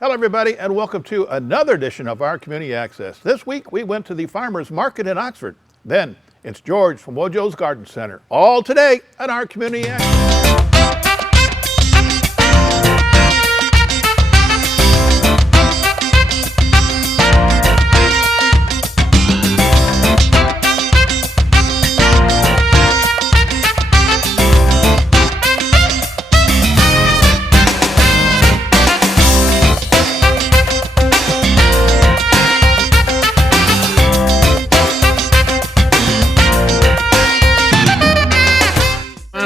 Hello, everybody, and welcome to another edition of our Community Access. This week, we went to the Farmers Market in Oxford. Then, it's George from Wojo's Garden Center. All today at our Community Access.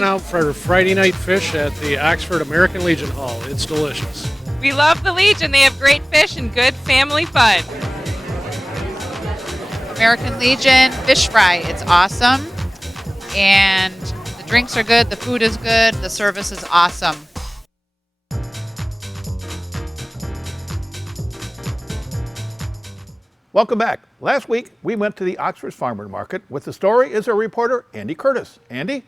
Out for Friday night fish at the Oxford American Legion Hall. It's delicious. We love the Legion. They have great fish and good family fun. American Legion fish fry. It's awesome. And the drinks are good, the food is good, the service is awesome. Welcome back. Last week, we went to the Oxford Farmers Market. With the story is our reporter, Andy Curtis. Andy?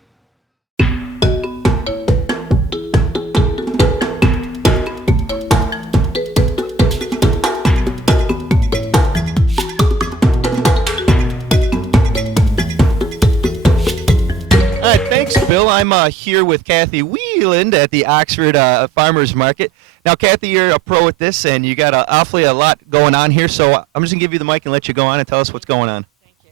Thanks, Bill. I'm here with Kathy Wieland at the Oxford Farmers Market. Now, Kathy, you're a pro at this, and you got awfully a lot going on here, so I'm just going to give you the mic and let you go on and tell us what's going on. Thank you.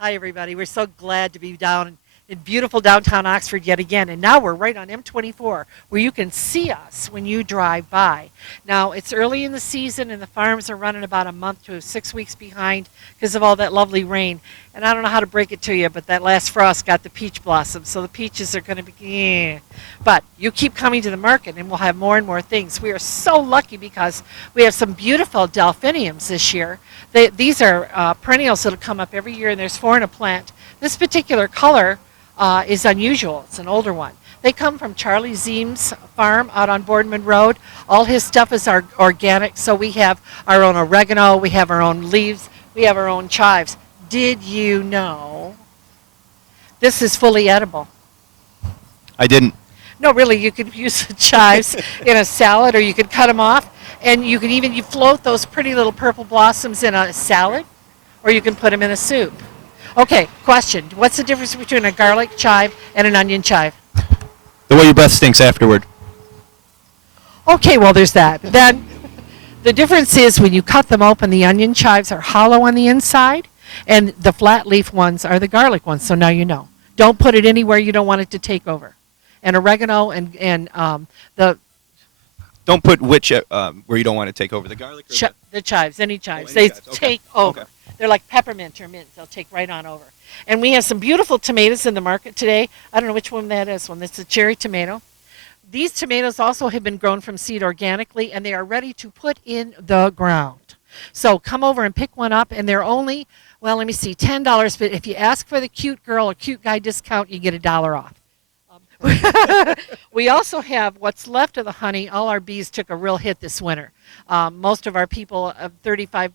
Hi, everybody. We're so glad to be down in beautiful downtown Oxford yet again. And now we're right on M24, where you can see us when you drive by. Now, it's early in the season, and the farms are running about a month to 6 weeks behind because of all that lovely rain. And I don't know how to break it to you, but that last frost got the peach blossoms, so the peaches are going to be, But you keep coming to the market, and we'll have more and more things. We are so lucky because we have some beautiful delphiniums this year. These are perennials that will come up every year, and there's 4 in a plant. This particular color is unusual. It's an older one. They come from Charlie Zeem's farm out on Boardman Road. All his stuff is organic, so we have our own oregano, we have our own leaves, we have our own chives. Did you know this is fully edible? I didn't. No, really, you could use the chives in a salad, or you could cut them off, and you can you float those pretty little purple blossoms in a salad, or you can put them in a soup. Okay, question. What's the difference between a garlic chive and an onion chive? The way your breath stinks afterward. Okay, well, there's that. Then the difference is when you cut them open, the onion chives are hollow on the inside, and the flat leaf ones are the garlic ones, so now you know. Don't put it anywhere you don't want it to take over. And oregano and the... Don't put which where you don't want to take over, the garlic or the chives, any chives. any They chives, okay. take over. Okay. They're like peppermint or mint. They'll take right on over. And we have some beautiful tomatoes in the market today. I don't know which one that is. That's a cherry tomato. These tomatoes also have been grown from seed organically, and they are ready to put in the ground. So come over and pick one up, and they're only, well, let me see, $10. But if you ask for the cute girl or cute guy discount, you get $1 off. We also have what's left of the honey. All our bees took a real hit this winter. Most of our people, 35%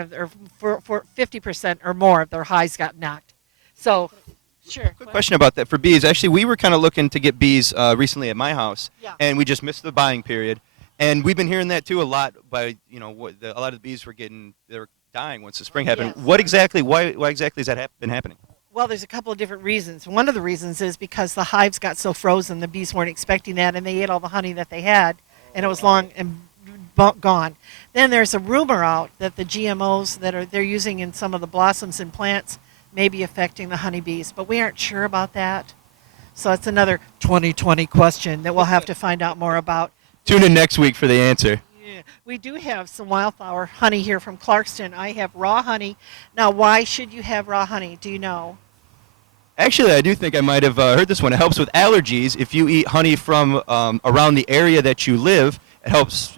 of, or 50% or more of their hives got knocked. So, sure. Quick question about that for bees. Actually, we were kind of looking to get bees recently at my house, and we just missed the buying period. And we've been hearing that too a lot. By a lot of the bees they were dying once the spring happened. Yes. What exactly? Why exactly has that been happening? Well, there's a couple of different reasons. One of the reasons is because the hives got so frozen, the bees weren't expecting that, and they ate all the honey that they had, and it was long and gone. Then there's a rumor out that the GMOs that they're using in some of the blossoms and plants may be affecting the honeybees, but we aren't sure about that. So it's another 2020 question that we'll have to find out more about. Tune in next week for the answer. Yeah. We do have some wildflower honey here from Clarkston. I have raw honey. Now, why should you have raw honey? Do you know? Actually, I do think I might have heard this one. It helps with allergies. If you eat honey from around the area that you live, it helps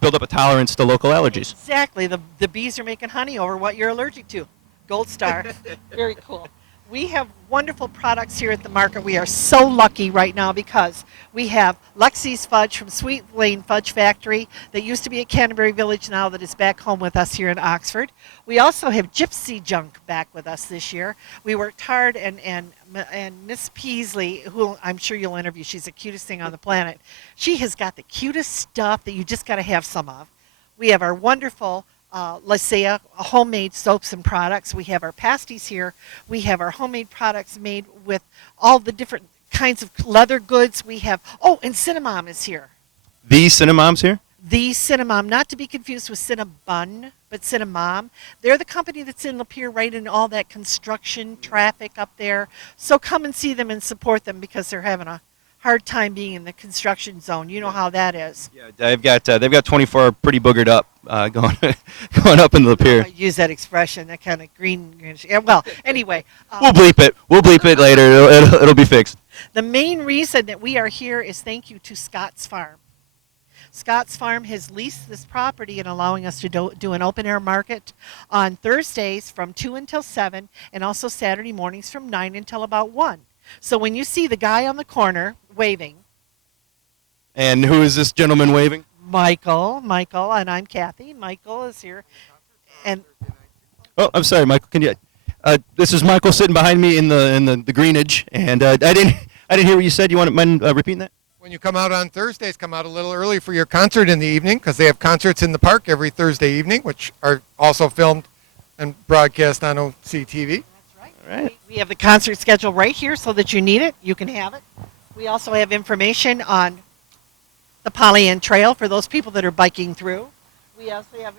build up a tolerance to local allergies. Exactly. The bees are making honey over what you're allergic to. Gold star. Very cool. We have wonderful products here at the market. We are so lucky right now because we have Lexi's Fudge from Sweet Lane Fudge Factory that used to be at Canterbury Village now that is back home with us here in Oxford. We also have Gypsy Junk back with us this year. We worked hard and Miss Peasley, who I'm sure you'll interview, she's the cutest thing on the planet. She has got the cutest stuff that you just got to have some of. We have our wonderful Lycea homemade soaps and products. We have our pasties here. We have our homemade products made with all the different kinds of leather goods. We have, oh, and Cinnamom is here. The Cinnamom's here? The Cinnamom, not to be confused with Cinnabon, but Cinnamom. They're the company that's in Lapeer, right in all that construction traffic up there. So come and see them and support them because they're having a hard time being in the construction zone. You know how that is. Yeah, they've got 24 pretty boogered up going up in the pier. I use that expression, that kind of greenish. Yeah, well, anyway. We'll bleep it. We'll bleep it later. It'll be fixed. The main reason that we are here is thank you to Scott's Farm. Scott's Farm has leased this property and allowing us to do an open air market on Thursdays from 2 until 7 and also Saturday mornings from 9 until about 1. So when you see the guy on the corner waving, And who is this gentleman waving? Michael, and I'm Kathy. Michael is here. And Oh, I'm sorry, Michael. Can you? This is Michael sitting behind me in the greenage, and I didn't hear what you said. You want to mind repeating that? When you come out on Thursdays, come out a little early for your concert in the evening because they have concerts in the park every Thursday evening, which are also filmed and broadcast on OCTV. All right. we have the concert schedule right here so that you need it. You can have it. We also have information on the Pollyant Trail for those people that are biking through. We also have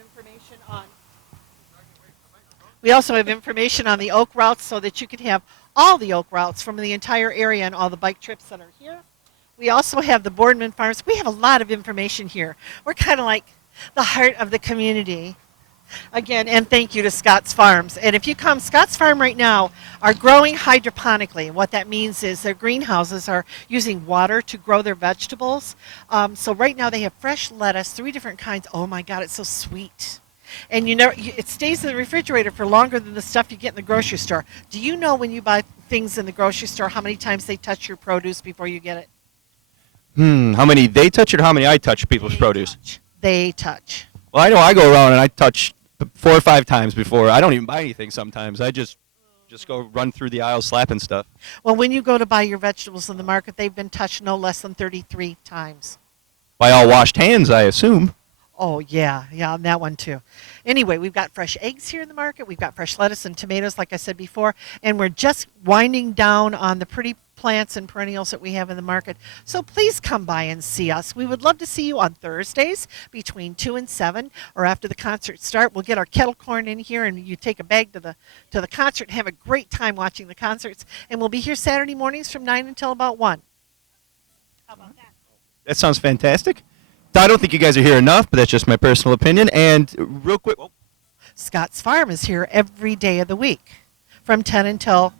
information on the Oak routes so that you can have all the Oak routes from the entire area and all the bike trips that are here. We also have the Boardman Farms. We have a lot of information here. We're kind of like the heart of the community. Again, and thank you to Scott's Farms. And if you come, Scott's Farm right now are growing hydroponically. What that means is their greenhouses are using water to grow their vegetables. So right now they have fresh lettuce, 3 different kinds. Oh my God, it's so sweet. And you know, it stays in the refrigerator for longer than the stuff you get in the grocery store. Do you know when you buy things in the grocery store how many times they touch your produce before you get it? How many they touch it or how many I touch people's produce? They touch. Well, I know I go around and I touch 4 or 5 times before. I don't even buy anything sometimes. I just go run through the aisles slapping stuff. Well, when you go to buy your vegetables in the market, they've been touched no less than 33 times. By all washed hands, I assume. Oh, yeah, on that one too. Anyway, we've got fresh eggs here in the market. We've got fresh lettuce and tomatoes, like I said before. And we're just winding down on the pretty plants and perennials that we have in the market. So please come by and see us. We would love to see you on Thursdays between 2 and 7 or after the concert start. We'll get our kettle corn in here and you take a bag to the concert and have a great time watching the concerts. And we'll be here Saturday mornings from 9 until about 1. How about that? That sounds fantastic. I don't think you guys are here enough, but that's just my personal opinion. And real quick, Scott's Farm is here every day of the week from 10 until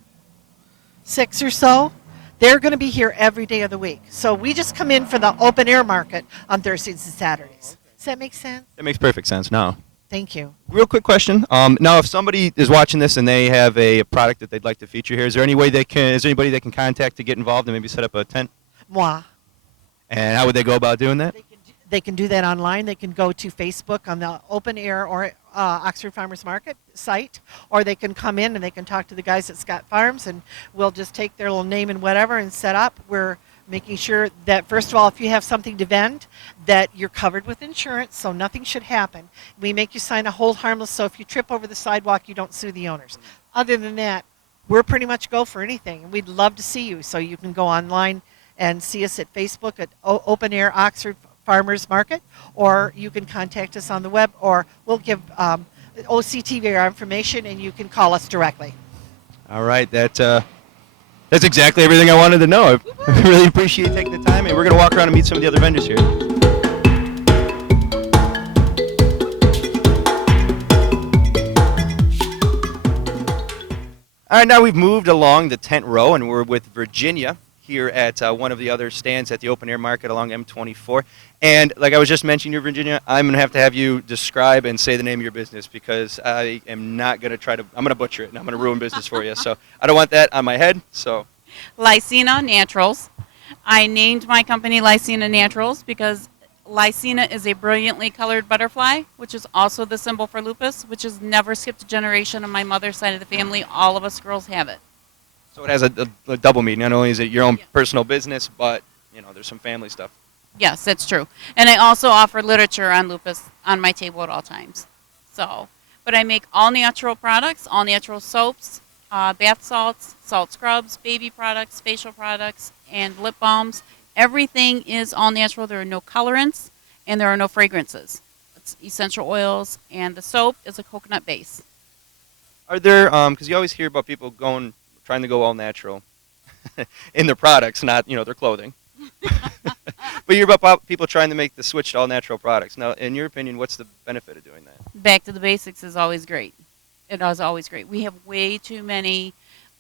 6 or so. They're going to be here every day of the week. So we just come in for the open air market on Thursdays and Saturdays. Does that make sense? that makes perfect sense now. Thank you. Real quick question. Now, if somebody is watching this and they have a product that they'd like to feature here, is there anybody they can contact to get involved and maybe set up a tent? Moi. And how would they go about doing that? They can do that online. They can go to Facebook on the Open Air or Oxford Farmers Market site, or they can come in and they can talk to the guys at Scott Farms, and we'll just take their little name and whatever and set up. We're making sure that, first of all, if you have something to vend, that you're covered with insurance, so nothing should happen. We make you sign a hold harmless, so if you trip over the sidewalk, you don't sue the owners. Other than that, we're pretty much go for anything. We'd love to see you, so you can go online and see us at Facebook at Open Air Oxford Farmers Market, or you can contact us on the web, or we'll give OCTV our information and you can call us directly. All right, that's exactly everything I wanted to know. I really appreciate you taking the time, and we're going to walk around and meet some of the other vendors here. All right, now we've moved along the tent row, and we're with Virginia. here at one of the other stands at the open air market along M24. And like I was just mentioning, you Virginia, I'm going to have you describe and say the name of your business because I am not going to I'm going to butcher it and I'm going to ruin business for you. So I don't want that on my head. So Lycina Naturals. I named my company Lycina Naturals because Lycina is a brilliantly colored butterfly, which is also the symbol for lupus, which has never skipped a generation on my mother's side of the family. All of us girls have it. So it has a double meaning. Not only is it your own personal business, but there's some family stuff. Yes, that's true. And I also offer literature on lupus on my table at all times. But I make all natural products, all natural soaps, bath salts, salt scrubs, baby products, facial products, and lip balms. Everything is all natural. There are no colorants, and there are no fragrances. It's essential oils, and the soap is a coconut base. Are there, because you always hear about people trying to go all natural in their products, not, their clothing. But you hear about people trying to make the switch to all natural products. Now, in your opinion, what's the benefit of doing that? Back to the basics is always great. It is always great. We have way too many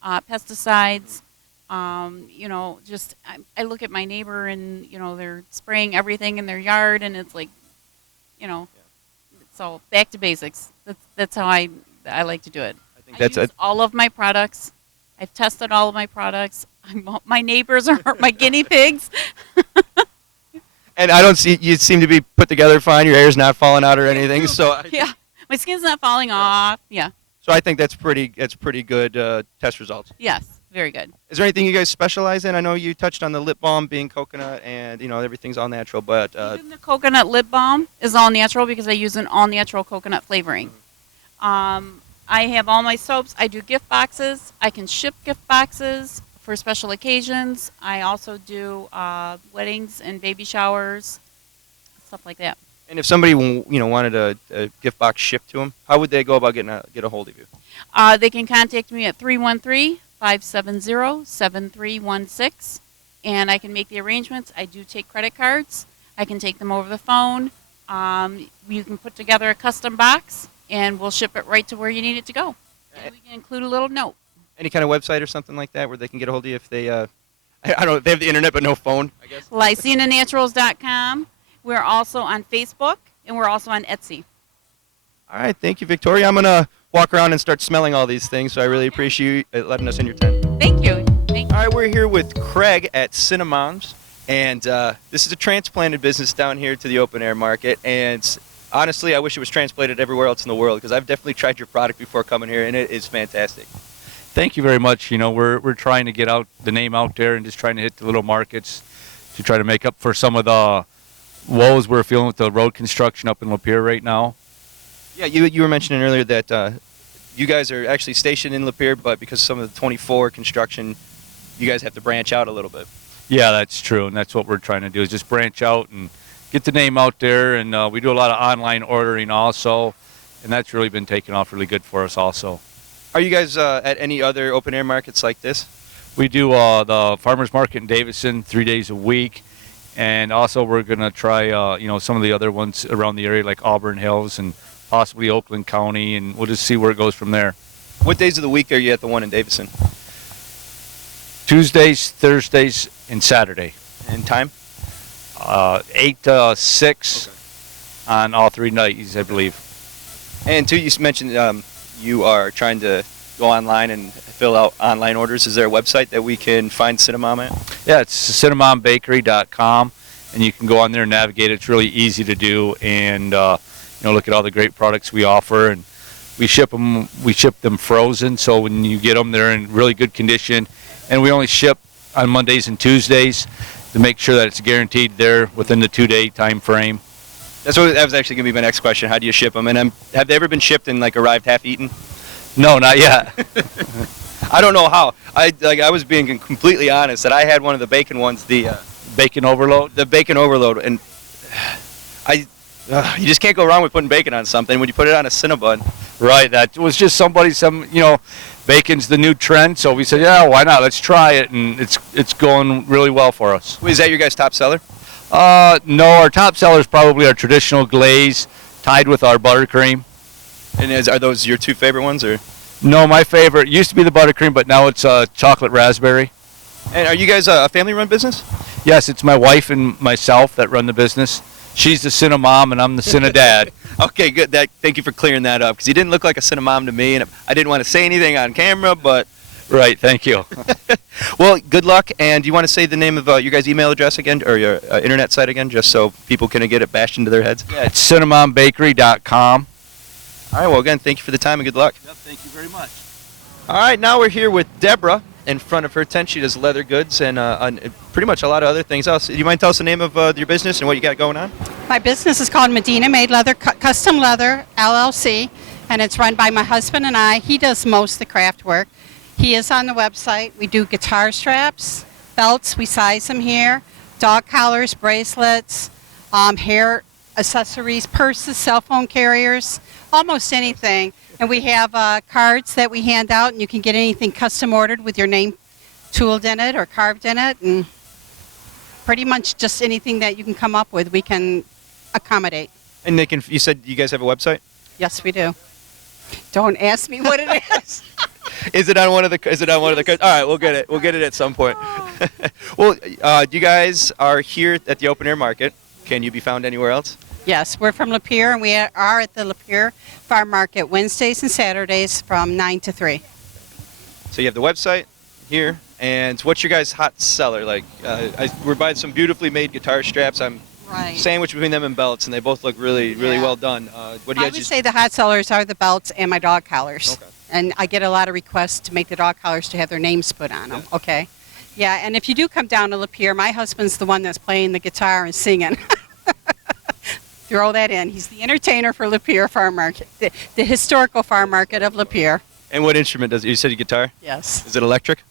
pesticides. I look at my neighbor and, they're spraying everything in their yard and it's like, so back to basics. That's how I like to do it. I think that's use all of my products. I've tested all of my products. My neighbors are my guinea pigs. And I don't see, you seem to be put together fine. Your hair's not falling out or anything. So Yeah, my skin's not falling off. Yeah. So I think that's pretty good test results. Yes, very good. Is there anything you guys specialize in? I know you touched on the lip balm being coconut and, everything's all natural, but Even the coconut lip balm is all natural because I use an all natural coconut flavoring. I have all my soaps. I do gift boxes. I can ship gift boxes for special occasions. I also do weddings and baby showers, stuff like that. and if somebody wanted a gift box shipped to them, how would they go about get a hold of you? They can contact me at 313-570-7316, and I can make the arrangements. I do take credit cards. I can take them over the phone. You can put together a custom box, and we'll ship it right to where you need it to go. And we can include a little note. Any kind of website or something like that where they can get a hold of you if they, I don't know, they have the internet but no phone, I guess? LycinaNaturals.com. We're also on Facebook, and we're also on Etsy. All right, thank you, Victoria. I'm going to walk around and start smelling all these things, so I really appreciate you letting us in your tent. Thank you. All right, we're here with Craig at Cinnamons, and this is a transplanted business down here to the open air market, and honestly, I wish it was transplanted everywhere else in the world because I've definitely tried your product before coming here, and it is fantastic. Thank you very much. We're trying to get out the name out there and just trying to hit the little markets to try to make up for some of the woes we're feeling with the road construction up in Lapeer right now. Yeah, you were mentioning earlier that you guys are actually stationed in Lapeer, but because of some of the 24 construction, you guys have to branch out a little bit. Yeah, that's true, and that's what we're trying to do is just branch out and get the name out there, and we do a lot of online ordering also, and that's really been taking off really good for us also. Are you guys at any other open air markets like this? We do the farmers market in Davison 3 days a week, and also we're going to try some of the other ones around the area like Auburn Hills and possibly Oakland County, and we'll just see where it goes from there. What days of the week are you at the one in Davison? Tuesdays, Thursdays, and Saturday. And time? 8 to 6 on all 3 nights, I believe. And too, you mentioned you are trying to go online and fill out online orders. Is there a website that we can find Cinnamon at? Yeah, it's cinnamonbakery.com, and you can go on there and navigate. It's really easy to do, and look at all the great products we offer, and we ship them frozen, so when you get them, they're in really good condition, and we only ship on Mondays and Tuesdays to make sure that it's guaranteed there within the 2-day time frame. That was actually going to be my next question. How do you ship them? And have they ever been shipped and arrived half-eaten? No, not yet. I don't know how. I was being completely honest that I had one of the bacon ones, the bacon overload. The bacon overload, and you just can't go wrong with putting bacon on something when you put it on a Cinnabon. Right. That was just bacon's the new trend, so we said, yeah, why not? Let's try it, and it's going really well for us. Is that your guys' top seller? No, our top seller is probably our traditional glaze, tied with our buttercream. And are those your two favorite ones, or? No, my favorite used to be the buttercream, but now it's chocolate raspberry. And are you guys a family-run business? Yes, it's my wife and myself that run the business. She's the Cinnamom and I'm the Cinnadad. Okay, good. Thank you for clearing that up because you didn't look like a Cinnamom to me, and I didn't want to say anything on camera, but Right, thank you. well, good luck. And do you want to say the name of your guys' email address again, or your internet site again, just so people can get it bashed into their heads? Yeah, it's CinnamonBakery.com. All right. Well, again, thank you for the time and good luck. Yep, thank you very much. All right. Now we're here with Deborah in front of her tent. She does leather goods and pretty much a lot of other things else. Do you mind tell us the name of your business and what you got going on? My business is called Medina Made Leather, Custom Leather, LLC, and it's run by my husband and I. He does most of the craft work. He is on the website. We do guitar straps, belts, we size them here, dog collars, bracelets, hair accessories, purses, cell phone carriers, almost anything. And we have cards that we hand out, and you can get anything custom ordered with your name tooled in it or carved in it, and pretty much just anything that you can come up with, we can accommodate. And you said you guys have a website? Yes, we do. Don't ask me what it is. Is it on one of the cards? All right, we'll get it. We'll get it at some point. Well, you guys are here at the open air market. Can you be found anywhere else? Yes, we're from Lapeer, and we are at the Lapeer Farm Market Wednesdays and Saturdays from 9 to 3. So you have the website here, and what's your guys' hot seller? Like, we're buying some beautifully made guitar straps. I'm Right. sandwiched between them and belts, and they both look really Yeah. well done. What do you I guys would use? say the hot sellers are the belts and my dog collars. Okay. And I get a lot of requests to make the dog collars to have their names put on them. Okay. Yeah, and if you do come down to Lapeer, my husband's the one that's playing the guitar and singing. Throw that in. He's the entertainer for Lapeer Farm Market, the historical farm market of Lapeer. And what instrument does you said? Guitar? Yes. Is it electric?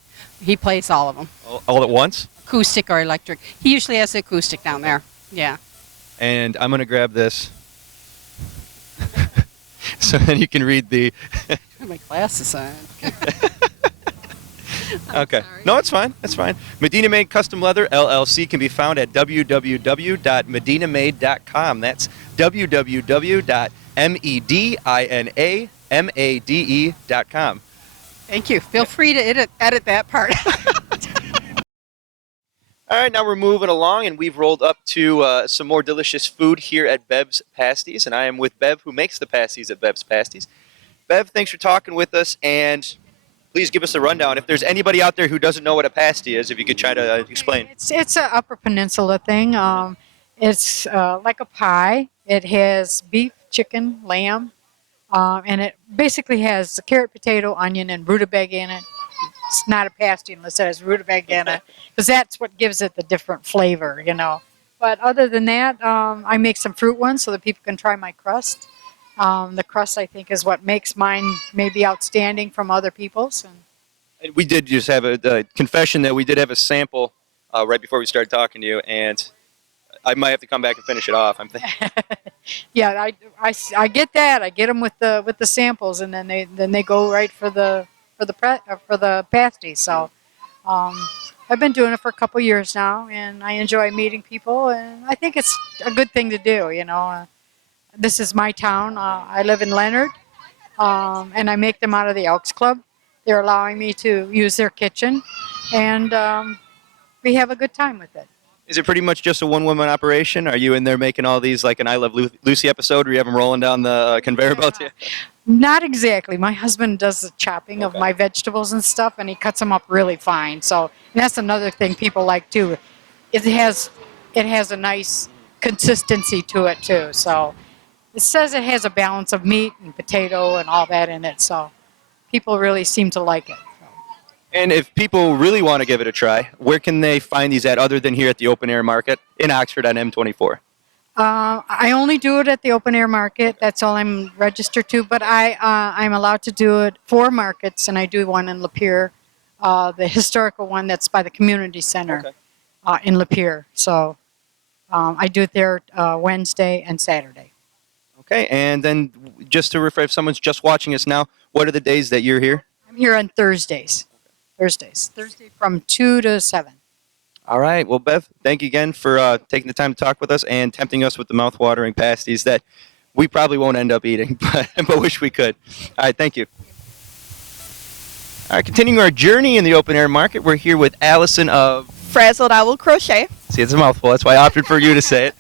He plays all of them, All at once? acoustic or electric. He usually has the acoustic down there. Yeah. And I'm gonna grab this, so then you can read the. Put my glasses on. Okay. No, it's fine. It's fine. Medina Made Custom Leather LLC can be found at www.medinamade.com. That's www.medinamade.com. Thank you. Feel free to edit that part. All right, now we're moving along, and we've rolled up to some more delicious food here at Bev's Pasties, and I am with Bev, who makes the pasties at Bev's Pasties. Bev, thanks for talking with us, and please give us a rundown. If there's anybody out there who doesn't know what a pasty is, if you could try to explain. It's an Upper Peninsula thing. It's like a pie. It has beef, chicken, lamb, and it basically has carrot, potato, onion, and rutabaga in it. It's not a pasty unless it has rutabaga in it, because that's what gives it the different flavor, you know. But other than that, I make some fruit ones so that people can try my crust. The crust, I think, is what makes mine maybe outstanding from other people's. And we did just have a confession that we did have a sample right before we started talking to you, and I might have to come back and finish it off. I'm thinking. Yeah, I get that. I get them with the samples, and then they go right for the pasty. So I've been doing it for a couple years now, and I enjoy meeting people, and I think it's a good thing to do. You know, this is my town. I live in Leonard, and I make them out of the Elks Club. They're allowing me to use their kitchen, and we have a good time with it. Is it pretty much just a one-woman operation? Are you in there making all these like an I Love Lucy episode where you have them rolling down the conveyor belt? Yeah. Not exactly. My husband does the chopping of my vegetables and stuff, and he cuts them up really fine. So and that's another thing people like too. It has a nice consistency to it too. So it says it has a balance of meat and potato and all that in it. So people really seem to like it. And if people really want to give it a try, where can they find these at other than here at the open air market in Oxford on M24? I only do it at the open air market. That's all I'm registered to. But I'm allowed to do it 4 markets, and I do one in Lapeer, the historical one that's by the community center in Lapeer. So I do it there Wednesday and Saturday. Okay, and then just to refresh, if someone's just watching us now, what are the days that you're here? I'm here on Thursdays. Thursday from 2 to 7. All right. Well, Bev, thank you again for taking the time to talk with us and tempting us with the mouth-watering pasties that we probably won't end up eating, but wish we could. All right. Thank you. All right, continuing our journey in the open air market, we're here with Allison of Frazzled Owl Crochet. See, it's a mouthful. That's why I opted for you to say it.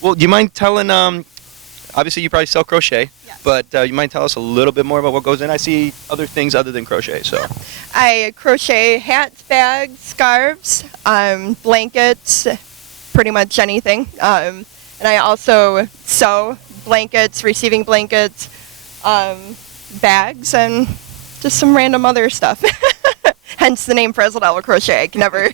Well, do you mind telling, obviously you probably sell crochet, but you mind tell us a little bit more about what goes in? I see other things other than crochet, so. I crochet hats, bags, scarves, blankets, pretty much anything. And I also sew blankets, receiving blankets, bags, and just some random other stuff. Hence the name Frazzled Owl Crochet. I can never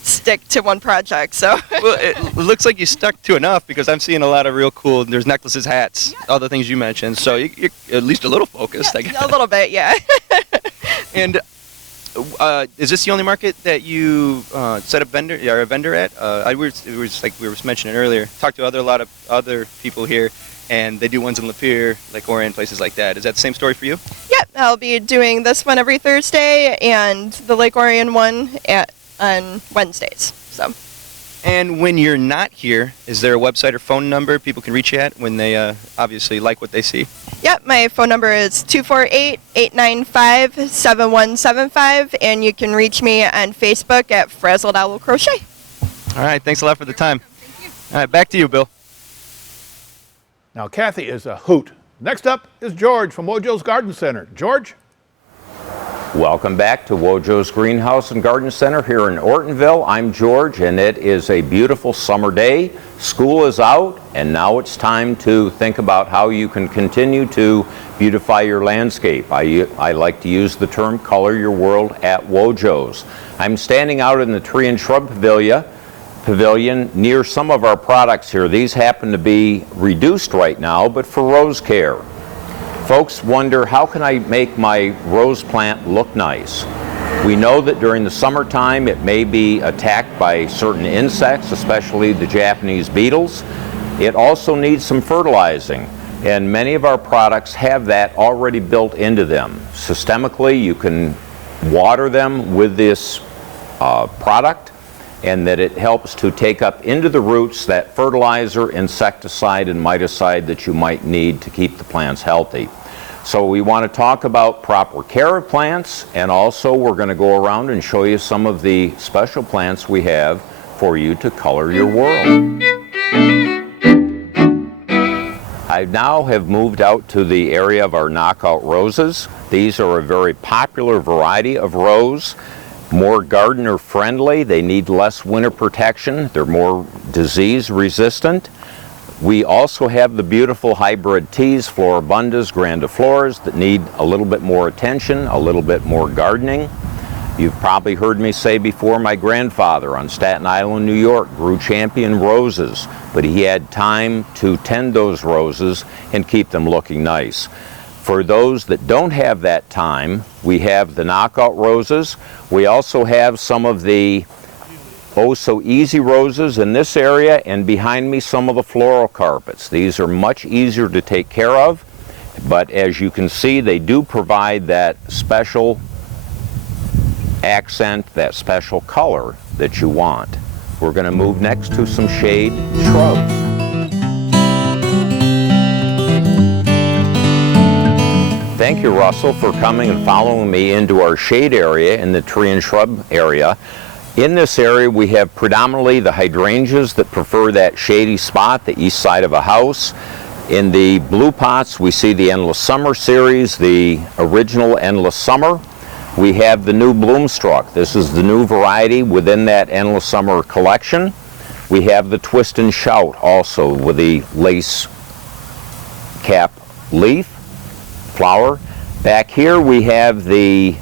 stick to one project. So. Well, it looks like you stuck to enough because I'm seeing a lot of real cool. There's necklaces, hats, all the things you mentioned. So you're at least a little focused, I guess. A little bit, yeah. And is this the only market that you set a vendor at? It was like we were mentioning earlier. Talked to a lot of other people here, and they do ones in Lapeer, Lake Orion, places like that. Is that the same story for you? Yep, I'll be doing this one every Thursday and the Lake Orion one on Wednesdays. So. And when you're not here, is there a website or phone number people can reach you at when they obviously like what they see? Yep, my phone number is 248-895-7175, and you can reach me on Facebook at Frazzled Owl Crochet. All right, thanks a lot for the time. Thank you. All right, back to you, Bill. Now, Kathy is a hoot. Next up is George from Wojo's Garden Center. George? Welcome back to Wojo's Greenhouse and Garden Center here in Ortonville. I'm George, and it is a beautiful summer day. School is out, and now it's time to think about how you can continue to beautify your landscape. I like to use the term color your world at Wojo's. I'm standing out in the tree and shrub pavilion near some of our products here. These happen to be reduced right now, but for rose care. Folks wonder, how can I make my rose plant look nice? We know that during the summertime it may be attacked by certain insects, especially the Japanese beetles. It also needs some fertilizing, and many of our products have that already built into them. Systemically, you can water them with this product, and that it helps to take up into the roots that fertilizer, insecticide, and miticide that you might need to keep the plants healthy. So we want to talk about proper care of plants, and also we're going to go around and show you some of the special plants we have for you to color your world. I now have moved out to the area of our knockout roses. These are a very popular variety of rose. More gardener friendly, they need less winter protection, they're more disease resistant. We also have the beautiful hybrid teas, Floribundas, grandifloras, that need a little bit more attention, a little bit more gardening. You've probably heard me say before, my grandfather on Staten Island, New York, grew champion roses, but he had time to tend those roses and keep them looking nice. For those that don't have that time, we have the knockout roses. We also have some of the oh-so-easy roses in this area, and behind me some of the floral carpets. These are much easier to take care of, but as you can see, they do provide that special accent, that special color that you want. We're going to move next to some shade shrubs. Thank you, Russell, for coming and following me into our shade area in the tree and shrub area. In this area, we have predominantly the hydrangeas that prefer that shady spot, the east side of a house. In the blue pots, we see the Endless Summer series, the original Endless Summer. We have the new Bloomstruck. This is the new variety within that Endless Summer collection. We have the Twist and Shout also with the lace cap leaf, flower. Back here we have the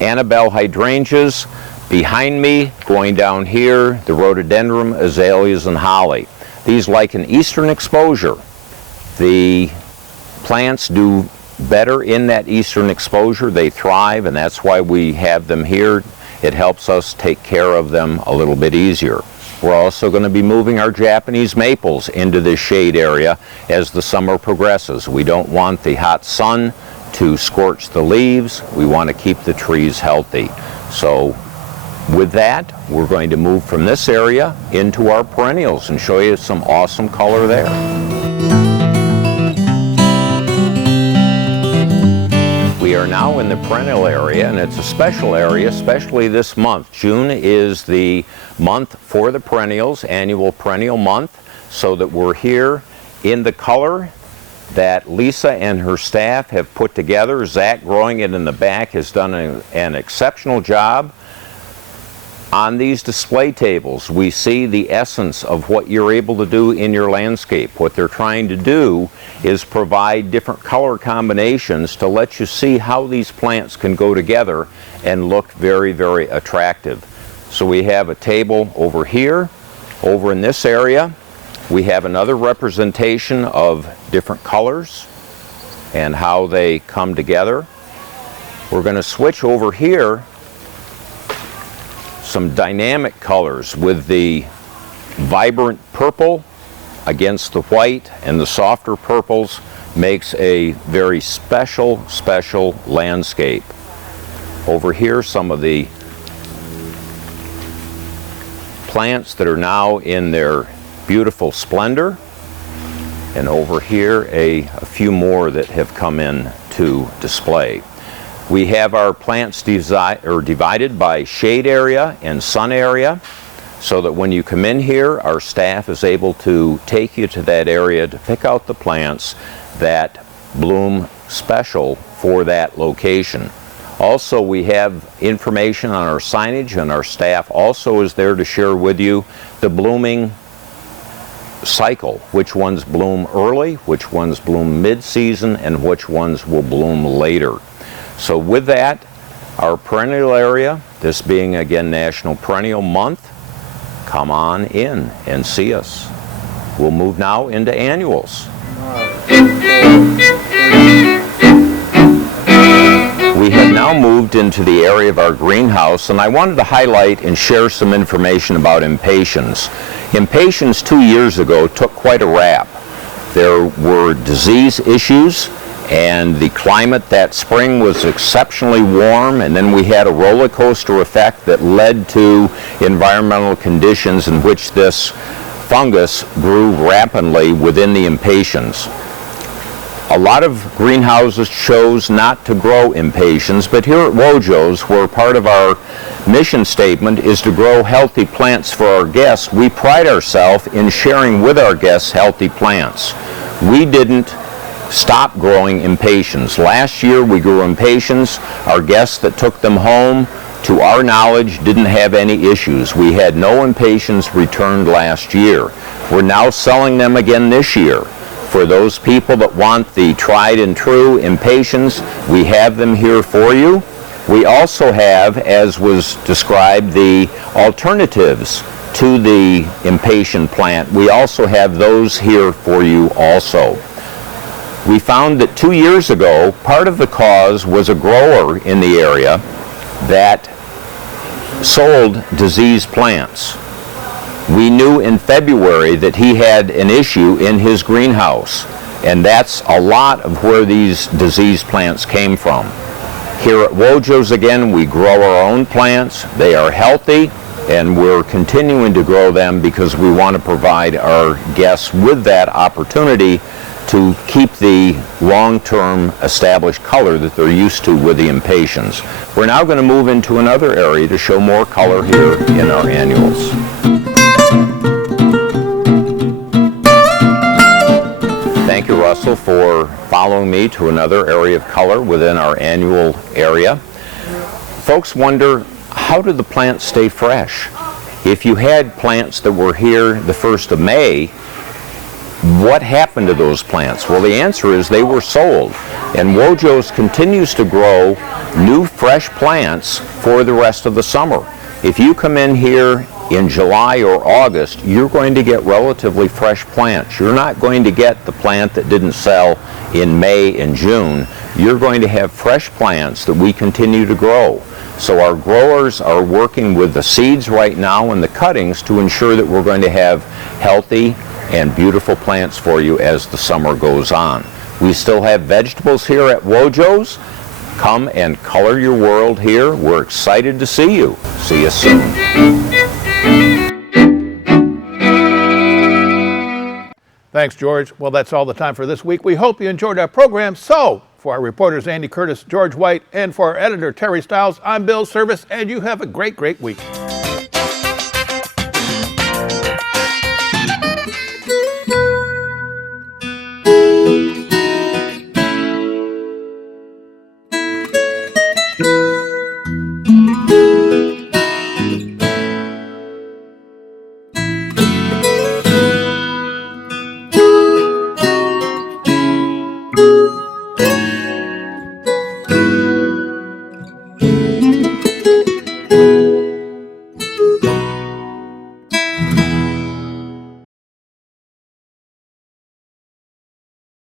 Annabelle hydrangeas. Behind me, going down here, the rhododendron, azaleas, and holly. These like an eastern exposure. The plants do better in that eastern exposure. They thrive, and that's why we have them here. It helps us take care of them a little bit easier. We're also going to be moving our Japanese maples into this shade area as the summer progresses. We don't want the hot sun to scorch the leaves. We want to keep the trees healthy. So with that, we're going to move from this area into our perennials and show you some awesome color there. We are now in the perennial area, and it's a special area, especially this month. June is the month for the perennials, annual perennial month, so that we're here in the color that Lisa and her staff have put together. Zach, growing it in the back, has done an exceptional job. On these display tables, we see the essence of what you're able to do in your landscape. What they're trying to do is provide different color combinations to let you see how these plants can go together and look very, very attractive. So we have a table over here. Over in this area, we have another representation of different colors and how they come together. We're going to switch over here some dynamic colors with the vibrant purple against the white, and the softer purples makes a very special landscape. Over here, some of the plants that are now in their beautiful splendor, and over here a few more that have come in to display. We have our plants divided by shade area and sun area, so that when you come in here, our staff is able to take you to that area to pick out the plants that bloom special for that location. Also, we have information on our signage, and our staff also is there to share with you the blooming cycle, which ones bloom early, which ones bloom mid-season, and which ones will bloom later. So with that, our perennial area, this being again National Perennial Month, come on in and see us. We'll move now into annuals. We have now moved into the area of our greenhouse, and I wanted to highlight and share some information about impatiens. Impatiens 2 years ago took quite a rap. There were disease issues, and the climate that spring was exceptionally warm, and then we had a roller coaster effect that led to environmental conditions in which this fungus grew rapidly within the impatiens. A lot of greenhouses chose not to grow impatiens, but here at Wojo's, where part of our mission statement is to grow healthy plants for our guests, we pride ourselves in sharing with our guests healthy plants. We didn't stop growing impatiens. Last year we grew impatiens. Our guests that took them home, to our knowledge, didn't have any issues. We had no impatiens returned last year. We're now selling them again this year. For those people that want the tried and true impatiens, we have them here for you. We also have, as was described, the alternatives to the impatien plant. We also have those here for you also. We found that 2 years ago, part of the cause was a grower in the area that sold diseased plants. We knew in February that he had an issue in his greenhouse, and that's a lot of where these diseased plants came from. Here at Wojo's, again, we grow our own plants. They are healthy, and we're continuing to grow them because we want to provide our guests with that opportunity to keep the long-term established color that they're used to with the impatiens. We're now going to move into another area to show more color here in our annuals. Thank you, Russell, for following me to another area of color within our annual area. Folks wonder, how do the plants stay fresh? If you had plants that were here the 1st of May, what happened to those plants? Well, the answer is they were sold. And Wojo's continues to grow new fresh plants for the rest of the summer. If you come in here in July or August, you're going to get relatively fresh plants. You're not going to get the plant that didn't sell in May and June. You're going to have fresh plants that we continue to grow. So our growers are working with the seeds right now and the cuttings to ensure that we're going to have healthy and beautiful plants for you as the summer goes on. We still have vegetables here at Wojo's. Come and color your world here. We're excited to see you. See you soon. Thanks, George. Well, that's all the time for this week. We hope you enjoyed our program. So, For our reporters Andy Curtis, George White, and for our editor Terry Stiles, I'm Bill Service, and you have a great, great week.